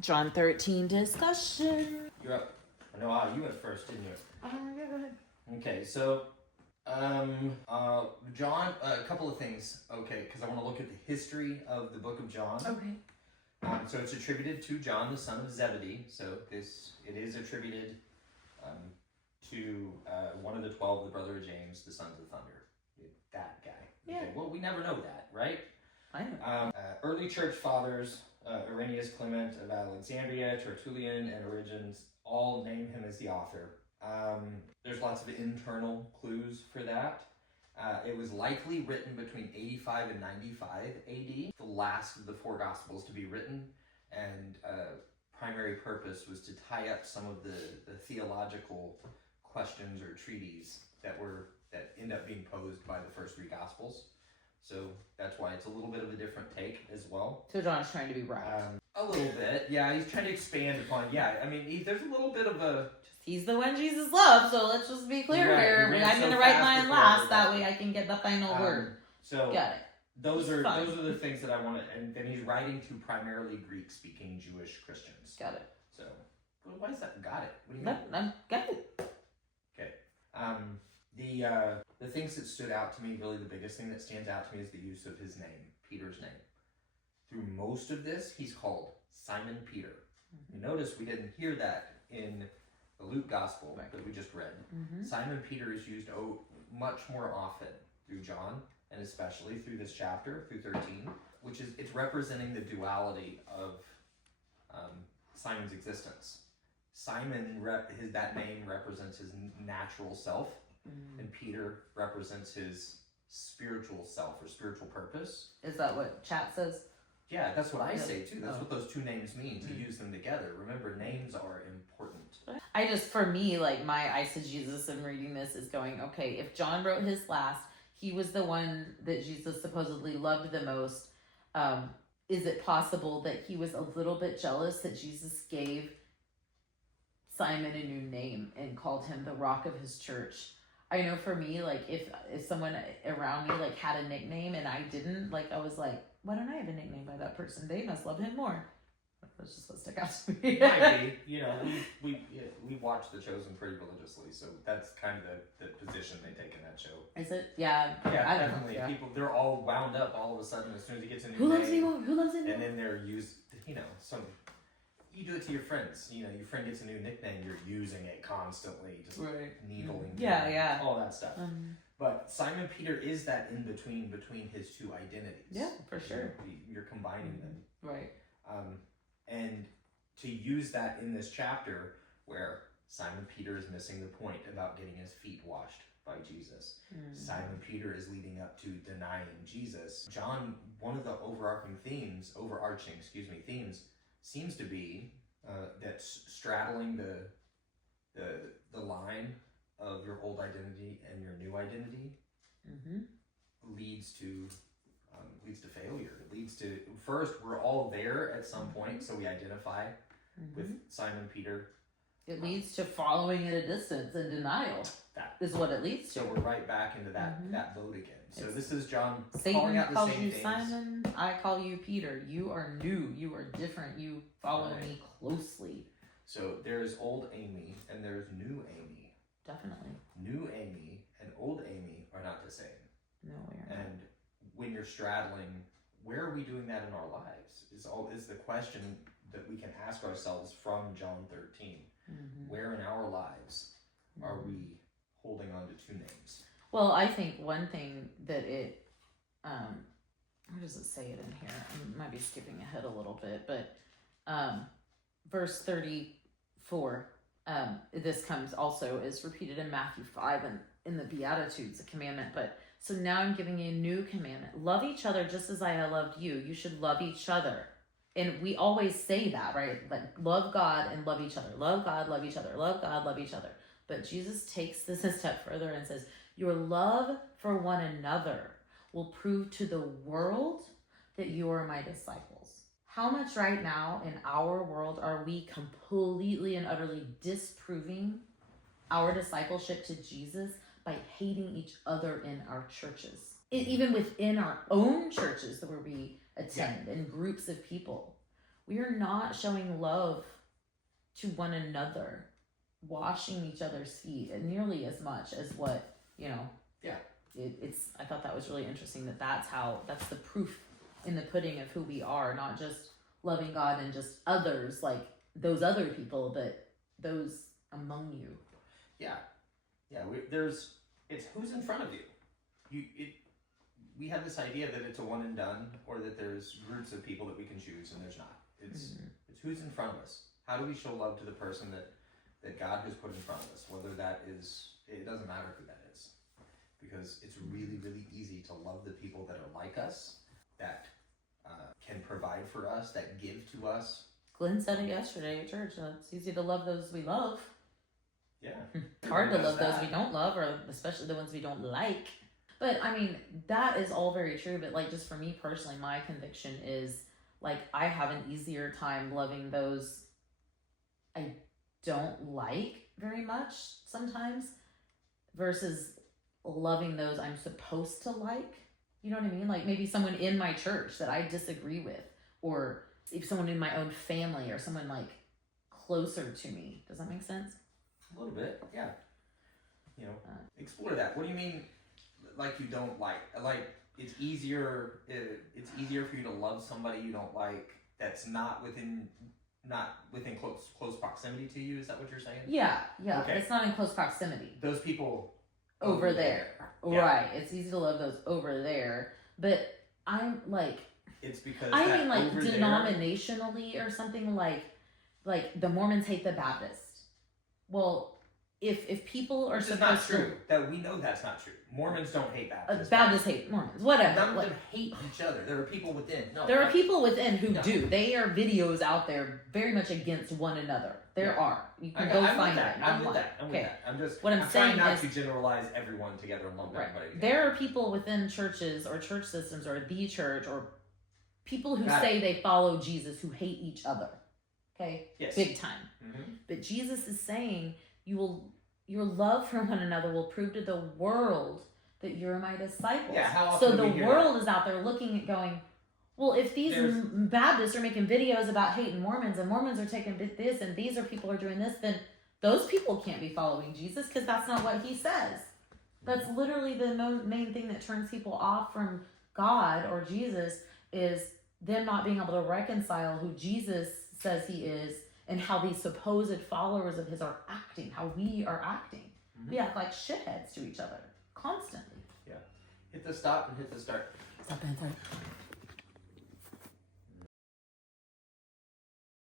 John 13 discussion. You're up. No, you went first, didn't you? Yeah, go ahead. Okay, so, John, a couple of things, okay, because I want to look at the history of the book of John. Okay. So it's attributed to John, the son of Zebedee, so it is attributed to one of the 12, the brother of James, the sons of thunder. That guy. Yeah. Okay, well, we never know that, right? I know. Early church fathers, Irenaeus, Clement of Alexandria, Tertullian, and Origens all name him as the author. There's lots of internal clues for that. It was likely written between 85 and 95 AD, the last of the four Gospels to be written, and primary purpose was to tie up some of the theological questions or treatises that end up being posed by the first three Gospels. So that's why it's a little bit of a different take as well. So John's trying to be right. A little bit, yeah. He's trying to expand upon, I mean, there's a little bit of a... He's the one Jesus loved, so let's just be clear here. I'm going to write mine last, that way I can get the final word. So got it. Those are the things that I want to... And then he's writing to primarily Greek-speaking Jewish Christians. Got it. So, why is that? Got it. What do you mean? Got it. Okay. The things that stood out to me, really the biggest thing that stands out to me is the use of his name, Peter's name. Through most of this, he's called Simon Peter. Mm-hmm. You notice we didn't hear that in the Luke Gospel that we just read. Mm-hmm. Simon Peter is used much more often through John, and especially through this chapter, through 13, which is, it's representing the duality of Simon's existence. Simon, that name represents his natural self, and Peter represents his spiritual self or spiritual purpose. Is that what chat says? Yeah, that's what I say too. That's what those two names mean, to use them together. Remember, names are important. For me, like my eisegesis in reading this is going, okay, if John wrote his last, he was the one that Jesus supposedly loved the most. Is it possible that he was a little bit jealous that Jesus gave Simon a new name and called him the rock of his church? I know for me, like if someone around me like had a nickname and I didn't, like I was like, why don't I have a nickname by that person? They must love him more. That's just what stuck out to me. Might be, we watch The Chosen pretty religiously, so that's kind of the position they take in that show. Is it? Yeah. Yeah, I don't definitely. know. Yeah. People, they're all wound up all of a sudden as soon as he gets a new Who name. loves me more? Who loves him more? And then they're used, you do it to your friends. Your friend gets a new nickname, you're using it constantly, just needling. Yeah. All that stuff. But Simon Peter is that in between his two identities. Yeah, for sure. You're combining them. Right. And to use that in this chapter where Simon Peter is missing the point about getting his feet washed by Jesus. Simon Peter is leading up to denying Jesus. John, one of the overarching themes seems to be that straddling the line of your old identity and your new identity leads to failure. It leads to, first, we're all there at some point, so we identify with Simon Peter. It leads to following at a distance and denial. That is what it leads to. So we're right back into that boat again. So this is John Satan calling out the calls same you things. Simon, I call you Peter. You are new. You are different. You follow me closely. So there's old Amy and there's new Amy. Definitely. New Amy and old Amy are not the same. No, we are not. And when you're straddling, where are we doing that in our lives? Is the question that we can ask ourselves from John 13. Where in our lives are we holding on to two names? Well, I think one thing that it, where does it say it in here? I might be skipping ahead a little bit, but verse 34, this comes also, is repeated in Matthew 5 and in the Beatitudes, a commandment. But so now I'm giving you a new commandment. Love each other just as I have loved you. You should love each other. And we always say that, right? Like, love God and love each other. Love God, love each other. Love God, love each other. But Jesus takes this a step further and says, your love for one another will prove to the world that you are my disciples. How much right now in our world are we completely and utterly disproving our discipleship to Jesus by hating each other in our churches? Even within our own churches where we attend and groups of people, we are not showing love to one another, washing each other's feet nearly as much as what, Yeah. It's, I thought that was really interesting that's the proof in the pudding of who we are, not just loving God and just others, like those other people, but those among you. Yeah. It's who's in front of you. We have this idea that it's a one and done, or that there's groups of people that we can choose, and there's not. It's who's in front of us. How do we show love to the person that God has put in front of us? Whether that is, it doesn't matter who that is, because it's really, really easy to love the people that are like us, that can provide for us, that give to us. Glenn said it yesterday at church. It's easy to love those we love. Yeah. It's hard to love those we don't love, or especially the ones we don't like. But I mean, that is all very true. But like, just for me personally, my conviction is like, I have an easier time loving those I don't like very much sometimes versus loving those I'm supposed to like. You know what I mean? Like maybe someone in my church that I disagree with, or if someone in my own family, or someone like closer to me. Does that make sense? A little bit, yeah. Explore that. What do you mean, like you don't like? Like it's easier for you to love somebody you don't like that's not within close proximity to you. Is that what you're saying? Yeah. Okay. It's not in close proximity. Those people over there. Yeah. Right. It's easy to love those over there, but I'm like, it's because I mean like denominationally or something, like the Mormons hate the Baptists. Well, if people are supposed not true. That we know that's not true. Mormons don't hate Baptists. Baptists hate Mormons. Whatever. None of them hate each other. There are people within. There are people within who do. There are videos out there very much against one another. There are. You can go find it. I'm with that. I'm just. What I'm saying trying not is, to generalize everyone together and lump everybody together. There are people within churches or church systems or the church or people who say they follow Jesus who hate each other. Okay? Yes. Big time. Mm-hmm. But Jesus is saying your love for one another will prove to the world that you're my disciples. Yeah, how often so do the we hear world that? Is out there looking at going, well, if these Baptists are making videos about hating Mormons and Mormons are taking this and these are people are doing this, then those people can't be following Jesus because that's not what he says. That's literally the main thing that turns people off from God or Jesus, is them not being able to reconcile who Jesus says he is and how these supposed followers of his are acting, how we are acting. Mm-hmm. We act like shitheads to each other constantly. Yeah. Hit the stop and hit the start. Stop and start.